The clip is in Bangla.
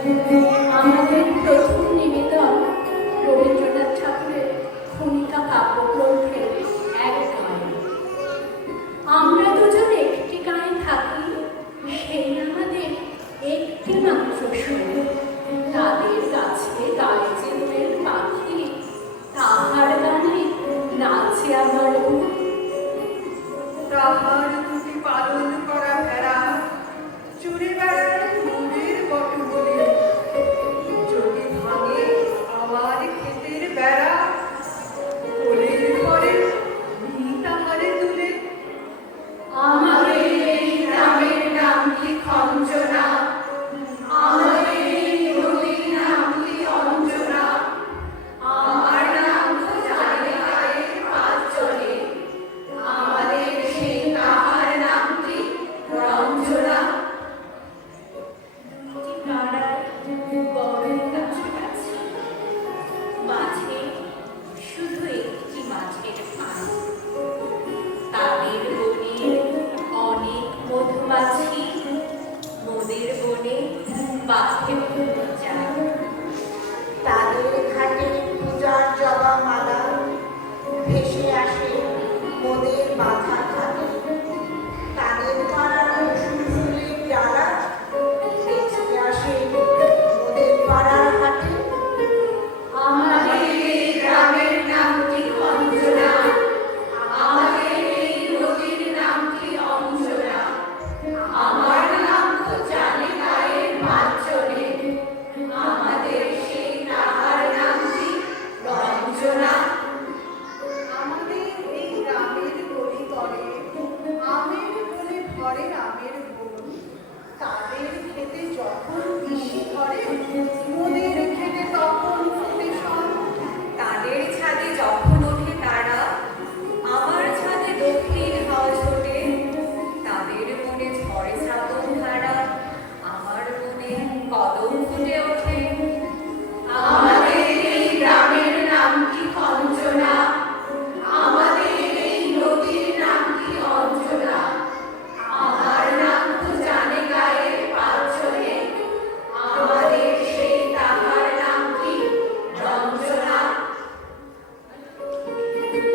আমাদের প্রথম নিবেদন রবীন্দ্রনাথ ঠাকুরের ভূমিকা কাব্যগ্রন্থের এক গান। আমরা দুজন একটি গায়ে থাকি, সেই আমাদের একটি মাত্র সুর। তাদের কাছে গায়ে যে দূরের পাখি, তাহার গানে নাচে আমার বুক। তাহার দুটি পালন করা ভেড়া চুরি বেড়ায় নদীর বটবলি। যদি ভাঙে আমার ক্ষেতের বেড়া, কোলের ঘরে তাহারে তুলে। আমাদের এই গ্রামের নাম কি খঞ্জনা, আমাদের এই নদীর নাম কি অঞ্জনা। আমার নাম তো জানে গায়ের পাঁচজনে, আমাদের সেই তাহার নামটি রঞ্জনা। দুটি পাড়ায় বড়ই কাছাকাছি, মাঝে শুধু একটি মাছের ফাঁক। তাদের বনে অনেক মধুমাছি, মোদের বনে পাখে